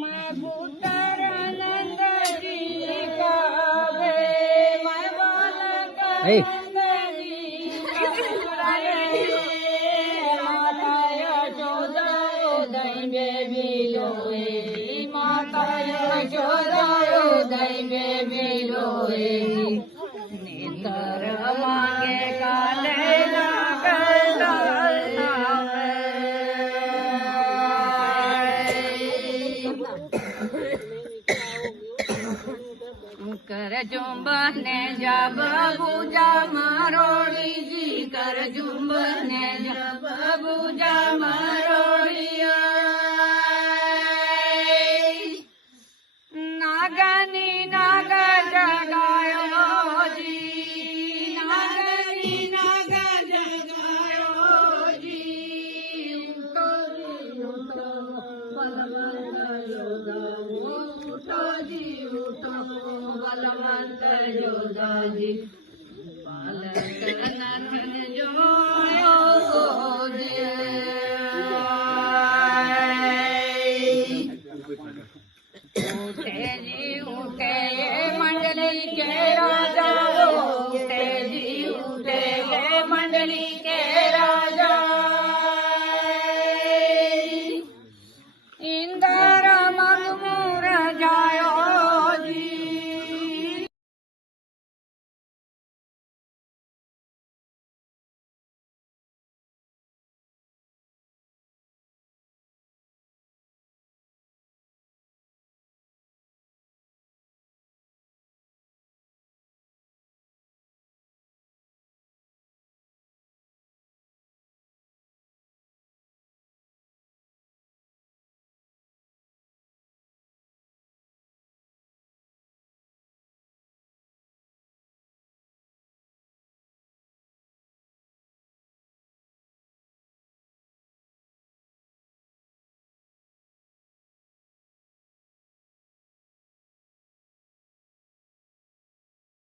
मैं पुत्र नंद जी का वे मैं बालक नंद जी माता यशोदा उदय बेबी लोए माता यशोदा उदय बेबी लोए नेतर मांगे काले कर जुम्बने जब पूजा मारोड़ी जी कर जुम्बने